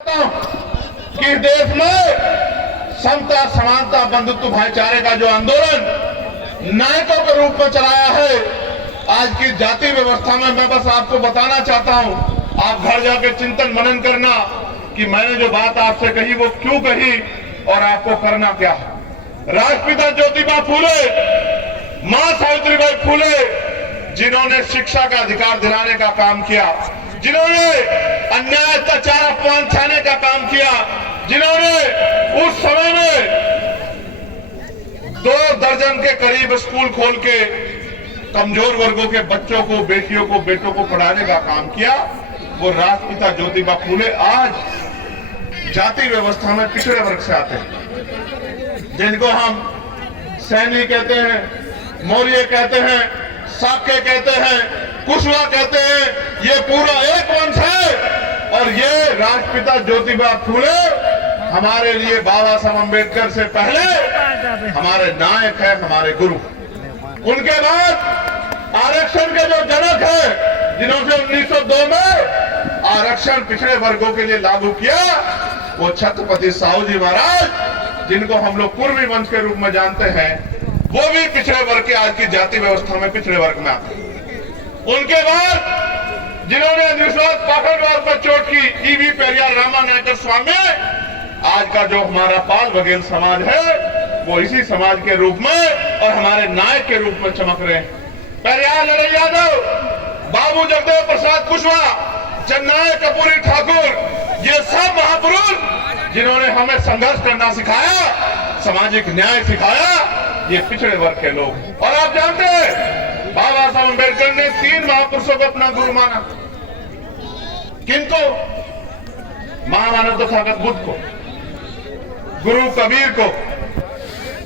कि देश में समता, समानता, बंधुत्व, भाईचारे का जो आंदोलन नायकों के रूप में चलाया है, आज की जाति व्यवस्था में मैं बस आपको बताना चाहता हूं, आप घर जाके चिंतन मनन करना कि मैंने जो बात आपसे कही वो क्यों कही और आपको करना क्या है। राष्ट्रपिता ज्योतिबा फूले, मां सावित्रीबाई फूले, जिन्होंने शिक्षा का अधिकार दिलाने का काम किया, जिन्होंने अन्याय, अत्याचार, अपमान छाने का काम किया, जिन्होंने उस समय में 2 दर्जन के करीब स्कूल खोल के कमजोर वर्गों के बच्चों को, बेटियों को, बेटों को पढ़ाने का काम किया, वो राष्ट्रपिता ज्योतिबा फूले आज जाति व्यवस्था में पिछड़े वर्ग से आते हैं, जिनको हम सैनी कहते हैं, मौर्य कहते हैं, साक्य कहते हैं, कुशवा कहते हैं। ये पूरा एक वंश है और ये राष्ट्रपिता ज्योतिबा फूले हमारे लिए बाबा साहब अम्बेडकर से पहले हमारे नायक है, हमारे गुरु। उनके बाद आरक्षण के जो जनक है, जिन्होंने 1902 में आरक्षण पिछड़े वर्गों के लिए लागू किया, वो छत्रपति साहू जी महाराज, जिनको हम लोग कुर्मी वंश के रूप में जानते हैं, वो भी पिछड़े वर्ग के आज की जाति व्यवस्था में पिछड़े वर्ग में आते हैं। उनके बाद जिन्होंने अंधविश्वास, पाखंडवाद पर चोट की, ईवी पेरियार, रामा नायकर स्वामी, आज का जो हमारा पाल बघेल समाज है वो इसी समाज के रूप में और हमारे नायक के रूप में चमक रहे हैं। पेरियार लाल यादव, बाबू जगदेव प्रसाद कुशवाहा, जननायक कर्पूरी ठाकुर, ये सब महापुरुष जिन्होंने हमें संघर्ष करना सिखाया, सामाजिक न्याय सिखाया, ये पिछड़े वर्ग के लोग। और आप जानते हैं बाबा साहब अम्बेडकर ने 3 महापुरुषों को अपना गुरु माना। किनको? महामानव तथागत बुद्ध को, गुरु कबीर को,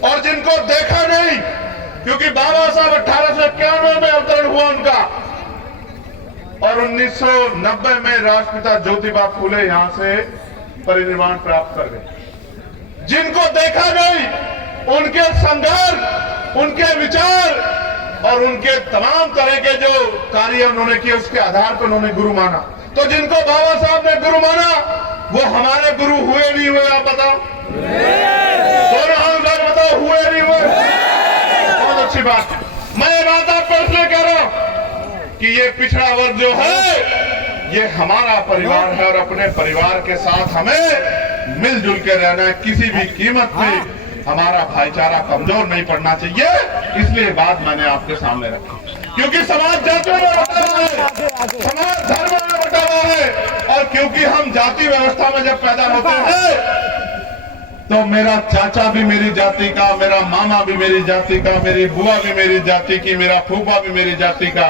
और जिनको देखा नहीं, क्योंकि बाबा साहब 1891 में अवतरण हुआ उनका और 1990 में राष्ट्रपिता ज्योतिबा फूले यहां से परिनिर्वाण प्राप्त कर गए। जिनको देखा नहीं, उनके संघर्ष, उनके विचार और उनके तमाम तरह के जो कार्य उन्होंने किए, उसके आधार पर उन्होंने गुरु माना। तो जिनको बाबा साहब ने गुरु माना, वो हमारे गुरु हुए नहीं हुए? आप बताओ, दोनों हाथ बताओ, हुए नहीं हुए? बहुत अच्छी बात है। मैं ये बात आपको इसलिए कह रहा हूं कि ये पिछड़ा वर्ग जो है, ये हमारा परिवार है और अपने परिवार के साथ हमें मिलजुल के रहना है। किसी भी कीमत पे हमारा भाईचारा कमजोर नहीं पड़ना चाहिए। इसलिए बात मैंने आपके सामने रखी, क्योंकि समाज जातियों में बटा हुआ है, समाज धर्म में बटा हुआ है, और क्योंकि हम जाति व्यवस्था में जब पैदा होते हैं तो मेरा चाचा भी मेरी जाति का, मेरा मामा भी मेरी जाति का, मेरी बुआ भी मेरी जाति की, मेरा फूफा भी मेरी जाति का,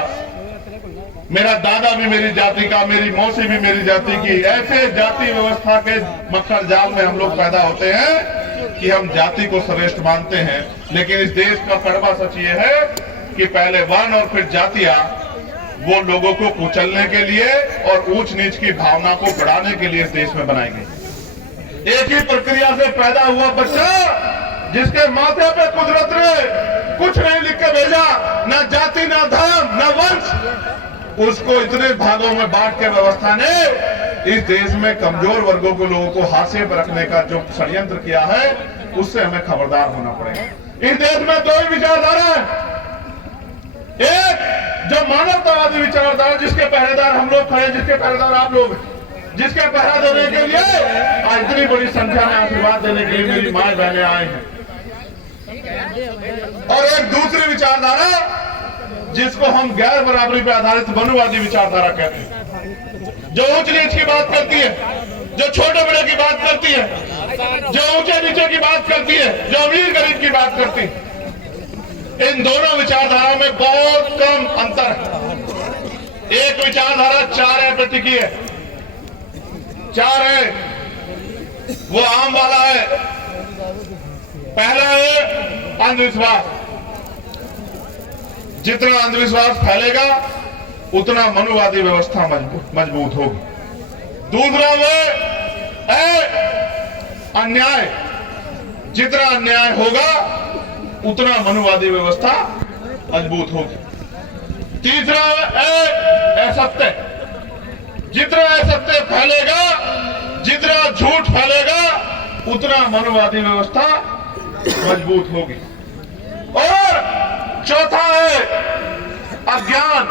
मेरा दादा भी मेरी जाति का, मेरी मौसी भी मेरी जाति की। ऐसे जाति व्यवस्था के मक्खर जाल में हम लोग पैदा होते हैं कि हम जाति को श्रेष्ठ मानते हैं। लेकिन इस देश का कड़वा सच ये है कि पहले वर्ण और फिर जातियां वो लोगों को कुचलने के लिए और ऊंच नीच की भावना को बढ़ाने के लिए इस देश में बनाई गई। एक ही प्रक्रिया से पैदा हुआ बच्चा, जिसके माथे पे कुदरत ने कुछ नहीं लिख के भेजा, न जाति, न धर्म, न वंश, उसको इतने भागों में बांट के व्यवस्था ने इस देश में कमजोर वर्गों के लोगों को हाशिए पर रखने का जो षड्यंत्र किया है, उससे हमें खबरदार होना पड़ेगा। इस देश में 2 ही विचारधारा है, एक जो मानवतावादी विचारधारा, जिसके पहरेदार हम लोग खड़े, जिसके पहरेदार आप लोग, जिसके पहरा देने के लिए आज इतनी बड़ी संख्या में आशीर्वाद देने के लिए मेरी माए बहनें आए हैं, और एक दूसरी विचारधारा जिसको हम गैर बराबरी पर आधारित मनुवादी विचारधारा कहते हैं, जो ऊंच नीच की बात करती है, जो छोटे बड़े की बात करती है, जो ऊंचे नीचे की बात करती है, जो अमीर गरीब की बात करती है। इन दोनों विचारधारा में बहुत कम अंतर है। एक विचारधारा 4 है पे टिकी है, 4 है, वो आम वाला है। पहला है अंधविश्वास, जितना अंधविश्वास फैलेगा उतना मनुवादी व्यवस्था मजबूत होगी। दूसरा वो अन्याय, जितना अन्याय होगा उतना मनुवादी व्यवस्था मजबूत होगी। तीसरा असत्य, जितना असत्य फैलेगा जितना झूठ फैलेगा उतना मनुवादी व्यवस्था मजबूत होगी। और चौथा है अज्ञान।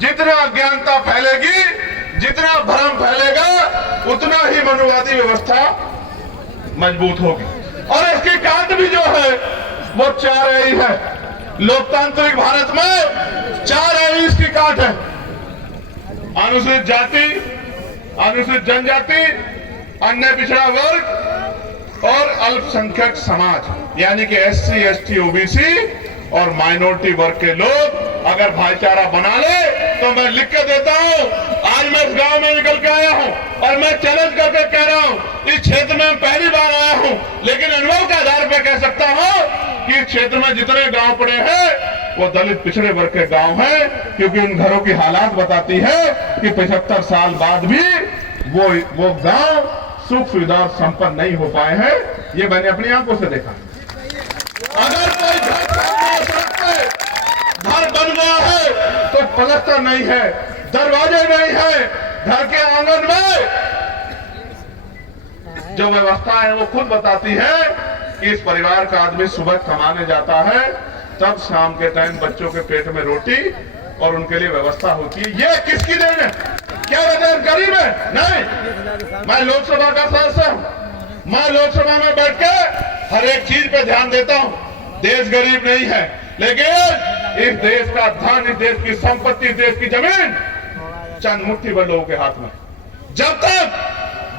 जितना अज्ञानता फैलेगी, जितना भ्रम फैलेगा, उतना ही मनुवादी व्यवस्था मजबूत होगी। और इसकी काट भी जो है वो 4 आई है। लोकतांत्रिक भारत में 4 आई इसकी काट है। अनुसूचित जाति, अनुसूचित जनजाति, अन्य पिछड़ा वर्ग और अल्पसंख्यक समाज, यानी कि SC, ST, OBC और माइनॉरिटी वर्ग के लोग अगर भाईचारा बना ले तो मैं लिख के देता हूं। आज मैं इस गांव में निकल के आया हूं और मैं चैलेंज करके कह रहा हूं, इस क्षेत्र में पहली बार आया हूं, लेकिन अनुभव के आधार पर कह सकता हूं कि इस क्षेत्र में जितने गांव पड़े हैं वो दलित पिछड़े वर्ग के गांव हैं, क्योंकि उन घरों की हालात बताती है कि 75 साल बाद भी वो गांव सुख सुविधा और संपन्न नहीं हो पाए हैं। ये मैंने अपनी आंखों से देखा। अगर कोई घर बन गया है तो पलस्तर नहीं है, दरवाजे नहीं है, घर के आंगन में जो व्यवस्था है वो खुद बताती है कि इस परिवार का आदमी सुबह कमाने जाता है, तब शाम के टाइम बच्चों के पेट में रोटी और उनके लिए व्यवस्था होती है। ये किसकी देन है? क्या वजह गरीब है? नहीं, मैं लोकसभा का सदस्य हूं। मैं लोकसभा में बैठ के हर एक चीज पे ध्यान देता हूं। देश गरीब नहीं है, लेकिन इस देश का धन, इस देश की संपत्ति, देश की जमीन चंद मुट्ठी भर लोगों के हाथ में। जब तक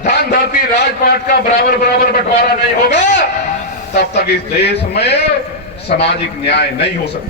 धन धरती राजपाट का बराबर बराबर बंटवारा नहीं होगा, तब तक इस देश में सामाजिक न्याय नहीं हो सकता।